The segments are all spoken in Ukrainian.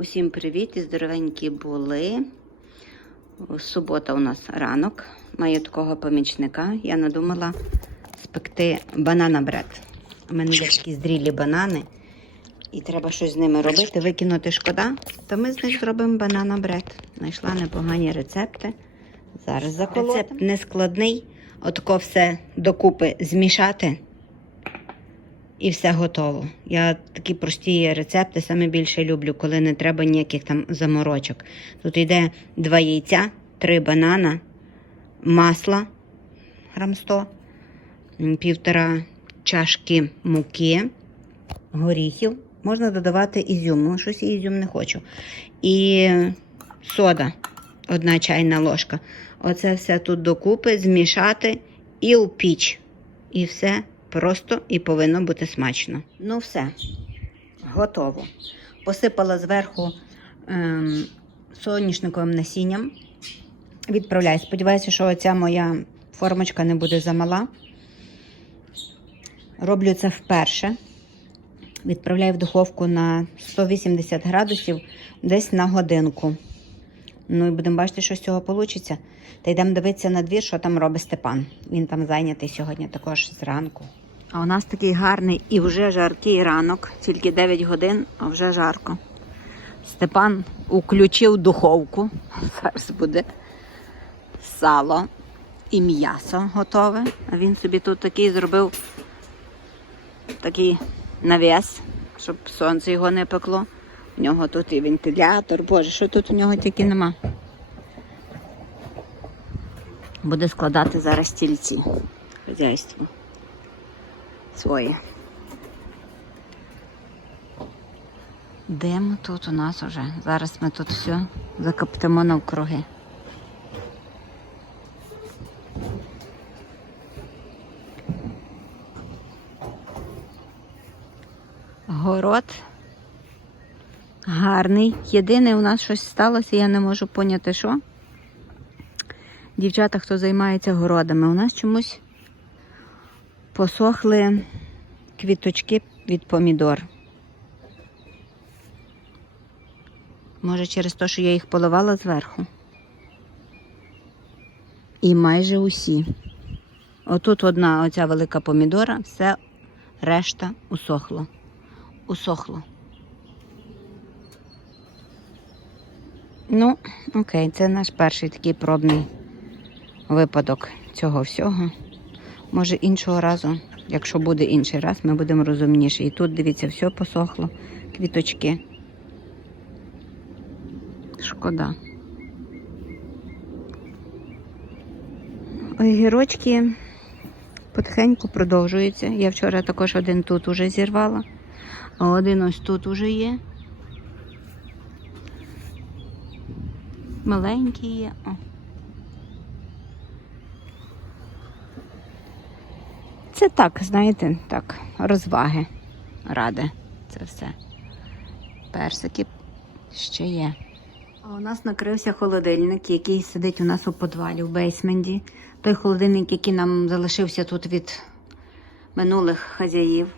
Усім привіт і здоровенькі були. Субота у нас ранок. Маю такого помічника. Я надумала спекти банана бред. У мене є такі зрілі банани, і треба щось з ними робити. Викинути шкода, то ми з них зробимо банана бред. Знайшла непогані рецепти. Зараз заколотимо. Рецепт нескладний. Отако все докупи змішати. І все готово. Я такі прості рецепти саме більше люблю, коли не треба ніяких там заморочок. Тут йде два яйця, три банана, масла грам 100, півтора чашки муки, горіхів. Можна додавати ізюм, ну щось ізюм не хочу. І сода, одна чайна ложка. Оце все тут докупи, змішати і у піч. І все просто і повинно бути смачно. Ну, все, готово. Посипала зверху ем, соняшниковим насінням. Відправляю. Сподіваюся, що оця моя формочка не буде замала. Роблю це вперше. Відправляю в духовку на 180 градусів десь на годинку. Ну і будемо бачити, що з цього вийде. Та йдемо дивитися на двір, що там робить Степан. Він там зайнятий сьогодні також зранку. А у нас такий гарний і вже жаркий ранок, тільки 9 годин, а вже жарко. Степан включив духовку. Зараз буде сало і м'ясо готове. А він собі тут такий зробив такий навіс, щоб сонце його не пекло. У нього тут і вентилятор, боже, що тут у нього тільки нема. Буде складати зараз стільці. Хазяйство своє. Дим тут у нас уже. Зараз ми тут все закоптимо навкруги. Гарний. Єдине, у нас щось сталося, я не можу поняти, що. Дівчата, хто займається городами, у нас чомусь посохли квіточки від помідор. Може, через те, що я їх поливала зверху. І майже усі. Отут одна оця велика помідора, все решта усохло. Усохло. Ну, окей, це наш перший такий пробний випадок цього всього. Може, іншого разу, якщо буде інший раз, ми будемо розумніші. І тут, дивіться, все посохло, квіточки. Шкода. Огірочки потихеньку продовжуються. Я вчора також один тут уже зірвала, а один ось тут уже є. Маленький є. О. Це так, знаєте, так, розваги ради. Це все. Персики ще є. А у нас накрився холодильник, який сидить у нас у подвалі в бейсменті. Той холодильник, який нам залишився тут від минулих хазяїв.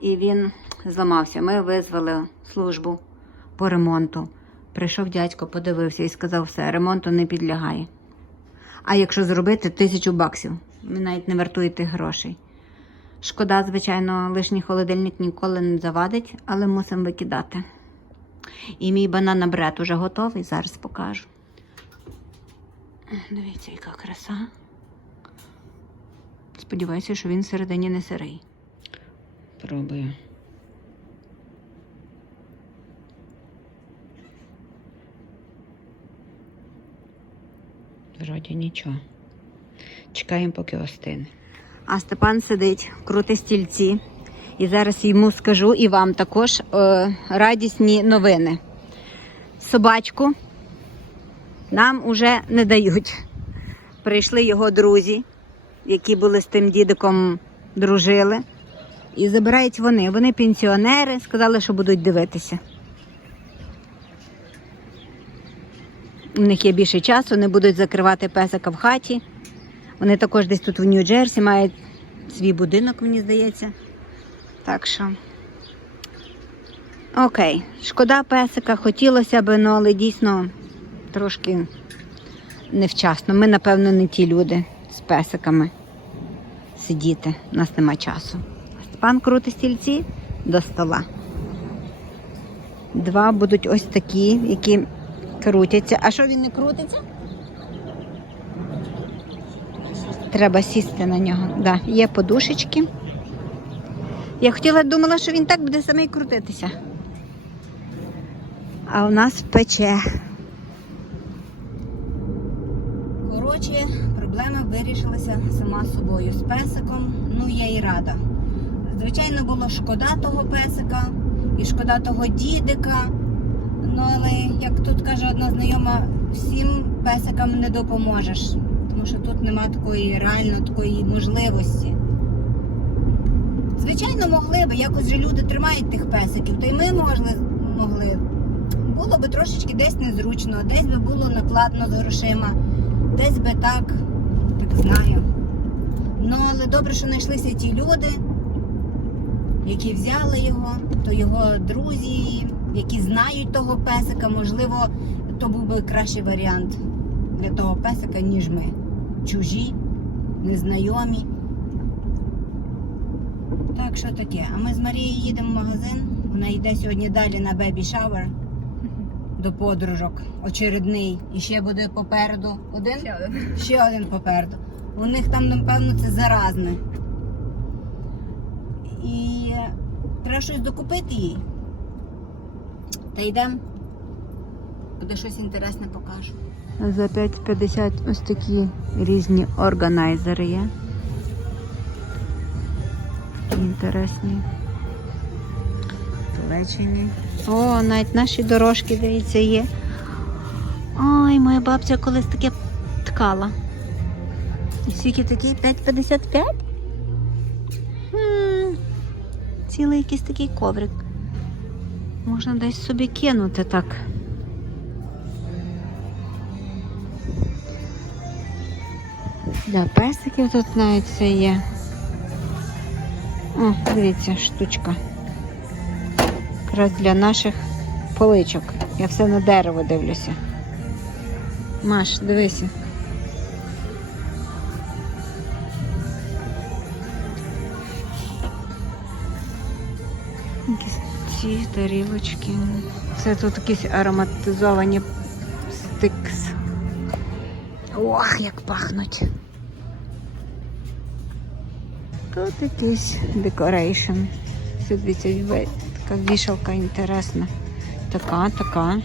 І він зламався. Ми визвали службу по ремонту. Прийшов дядько, подивився і сказав, все, ремонту не підлягає. А якщо зробити тисячу баксів, ви навіть не вартуєте грошей. Шкода, звичайно, лишній холодильник ніколи не завадить, але мусимо викидати. І мій банан бред уже готовий, зараз покажу. Дивіться, яка краса. Сподіваюся, що він всередині не сирий. Пробую. Вроді нічого. Чекаємо, поки остине. А Степан сидить, крутить стільці. І зараз йому скажу і вам також е, радісні новини. Собачку нам уже не дають. Прийшли його друзі, які були з тим дідиком дружили. І забирають вони. Вони пенсіонери, сказали, що будуть дивитися. У них є більше часу, не будуть закривати песика в хаті. Вони також десь тут в Нью-Джерсі мають свій будинок, мені здається. Так що Окей, шкода песика, хотілося б, ну, але дійсно трошки невчасно. Ми, напевно, не ті люди з песиками сидіти. У нас нема часу. Степан крутить стільці до стола. Два будуть ось такі, які крутяться. А що він не крутиться? Треба сісти на нього. Да, є подушечки. Я хотіла, думала, що він так буде самий крутитися. А у нас пече. Коротше, проблема вирішилася сама собою з песиком. Ну, я і рада. Звичайно, було шкода того песика і шкода того дідика. Як тут каже одна знайома, всім песикам не допоможеш, тому що тут нема такої реально такої можливості. Звичайно, могли би, якось же люди тримають тих песиків, то й ми могли, могли. Було би трошечки десь незручно, десь би було накладно з грошима, десь би так, так знаю. Ну, але добре, що знайшлися ті люди, які взяли його, то його друзі, які знають того песика, можливо, то був би кращий варіант для того песика, ніж ми. Чужі, незнайомі. Так, що таке? А ми з Марією їдемо в магазин. Вона йде сьогодні далі на бебі шавер до подружок. Очередний. І ще буде попереду. Один? Ще один попереду. У них там, напевно, це заразне. І треба щось докупити їй. Та йдемо. Буде щось інтересне покажу. За 5,50 ось такі різні органайзери є. Такі інтересні. Плечені. О, навіть наші дорожки, дивіться, є. Ой, моя бабця колись таке ткала. І скільки такі? 5,55? Цілий якийсь такий коврик. Можна десь собі кинути так. Для песиків тут навіть все є. О, дивіться, штучка. Якраз для наших поличок. Я все на дерево дивлюся. Маш, дивися. Якісь ці тарілочки. Це тут якісь ароматизовані стикс. Ох, як пахнуть. Тут якийсь декорейшн. Це така вішалка інтересна. Така, така.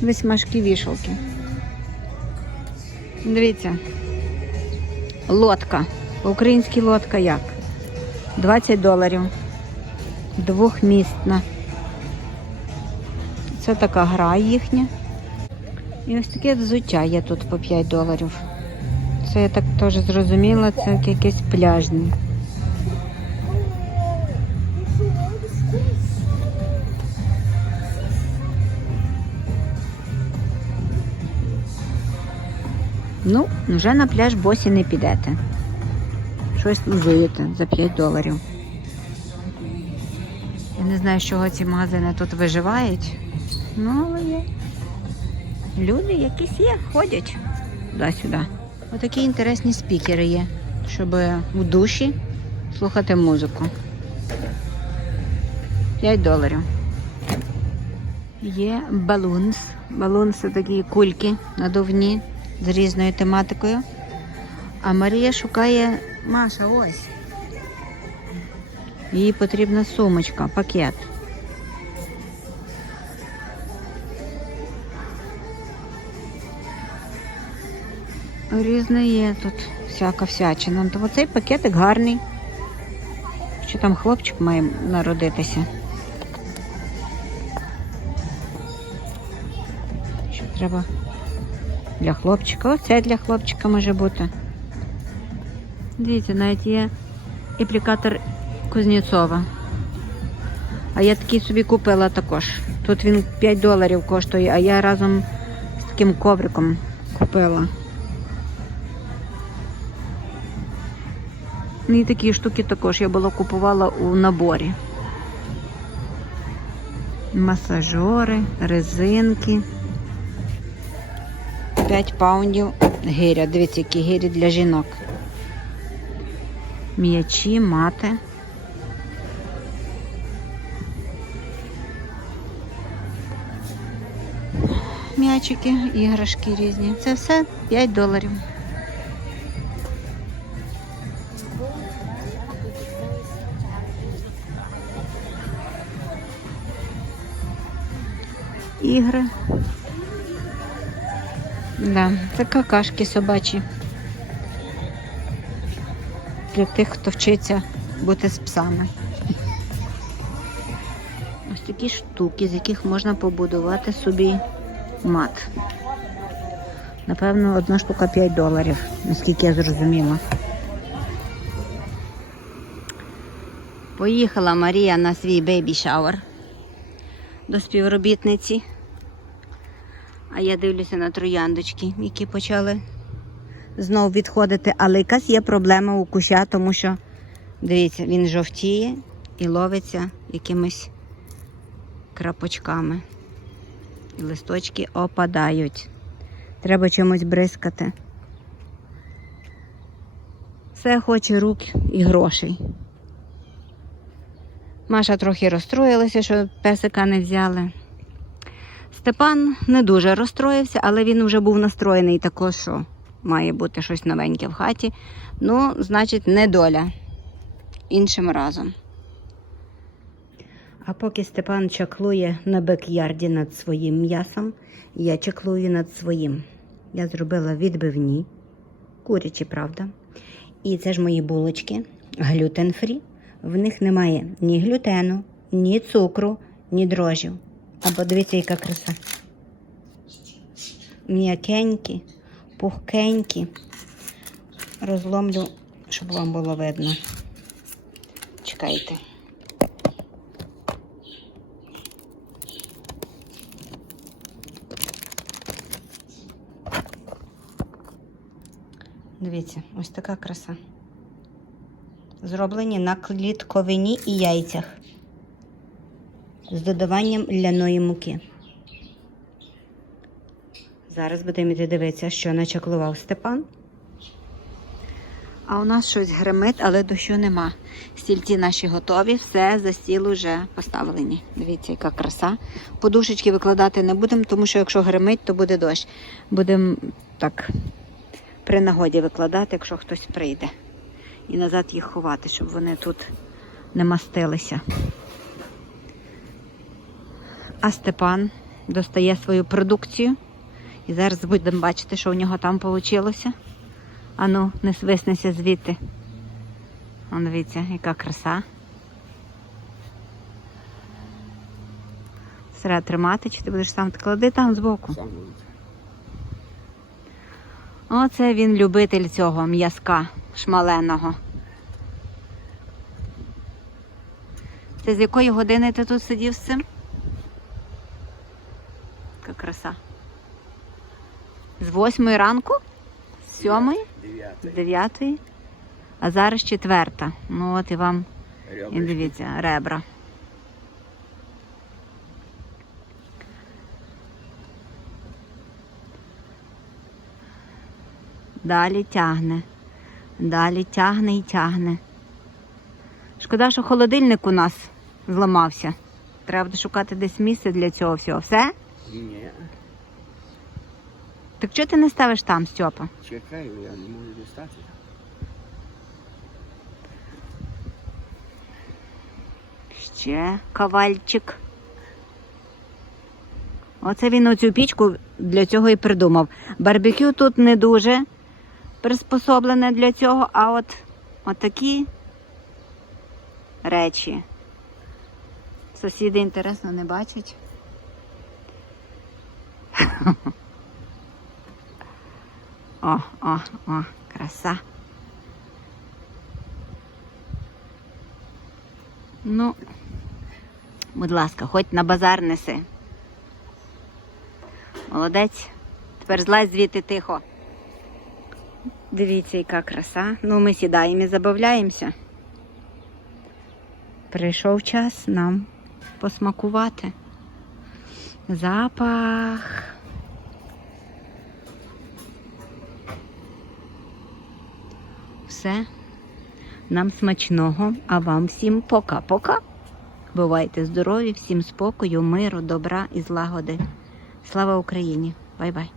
Весьмашкі вішалки. Дивіться. Лодка. По-українськи лодка як? 20 доларів. Двохмісна. Це така гра їхня. І ось таке взуття є тут по 5 доларів. Це я так теж зрозуміла, це якесь пляжне. Ну, вже на пляж босі не підете. Щось взуєте за 5 доларів. Я не знаю, з чого ці магазини тут виживають. Ну, але є. Люди якісь є, ходять туди-сюди. Отакі інтересні спікери є, щоб в душі слухати музику. 5 доларів. Є балунс. Балунс це такі кульки надувні з різною тематикою. А Марія шукає Маша, ось. Їй потрібна сумочка, пакет. Різне є тут всяка всячина. То оцей пакетик гарний. Що там хлопчик має народитися. Що треба для хлопчика? Оце для хлопчика може бути. Дивіться, навіть є аплікатор Кузнєцова. А я такий собі купила також. Тут він 5 доларів коштує, а я разом з таким ковриком купила. Ну і такі штуки також я була купувала у наборі. масажори, резинки. 5 паундів гиря. Дивіться, які гирі для жінок. М'ячі, мати. М'ячики, іграшки різні. Це все 5 доларів. Ігри. Да, це какашки собачі. Для тих, хто вчиться бути з псами. Ось такі штуки, з яких можна побудувати собі мат. Напевно, одна штука 5 доларів, наскільки я зрозуміла. Поїхала Марія на свій бейбі шауер до співробітниці. А я дивлюся на трояндочки, які почали знову відходити. Але якась є проблема у куща, тому що, дивіться, він жовтіє і ловиться якимись крапочками. І листочки опадають. Треба чимось бризкати. Все хоче рук і грошей. Маша трохи розстроїлася, що песика не взяли. Степан не дуже розстроївся, але він вже був настроєний також, що має бути щось новеньке в хаті. Ну, значить, не доля. Іншим разом. А поки Степан чаклує на бекярді над своїм м'ясом, я чаклую над своїм. Я зробила відбивні, курячі, правда. І це ж мої булочки, глютен-фрі. В них немає ні глютену, ні цукру, ні дрожжів. А подивіться, яка краса. М'якенькі, пухкенькі. Розломлю, щоб вам було видно. Чекайте. Дивіться, ось така краса. Зроблені на клітковині і яйцях з додаванням ляної муки. Зараз будемо йти дивитися, що начаклував Степан. А у нас щось гримить, але дощу нема. Стільці наші готові, все за стіл уже поставлені. Дивіться, яка краса. Подушечки викладати не будемо, тому що якщо гримить, то буде дощ. Будемо так при нагоді викладати, якщо хтось прийде. І назад їх ховати, щоб вони тут не мастилися. А Степан достає свою продукцію. І зараз будемо бачити, що у нього там вийшло. Ану, не свиснеся звідти. Он дивіться, яка краса. Треба тримати, чи ти будеш сам клади там збоку. Сам. Оце він любитель цього м'язка шмаленого. Це з якої години ти тут сидів з цим? Яка краса. З восьмої ранку? З сьомої? З дев'ятої? А зараз четверта. Ну от і вам, і дивіться, ребра. Далі тягне. Далі тягне і тягне. Шкода, що холодильник у нас зламався. Треба шукати десь місце для цього всього. Все? Ні. Так чого ти не ставиш там, Стьопа? Чекаю, я не можу дістати. Ще кавальчик. Оце він оцю пічку для цього і придумав. Барбекю тут не дуже приспособлене для цього, а от, от такі речі. Сусіди, інтересно, не бачать. О, о, о, краса. Ну, будь ласка, хоч на базар неси. Молодець. Тепер злазь звідти тихо. Дивіться, яка краса. Ну, ми сідаємо і забавляємося. Прийшов час нам посмакувати. Запах. Все. Нам смачного, а вам всім пока-пока. Бувайте здорові, всім спокою, миру, добра і злагоди. Слава Україні! Бай-бай!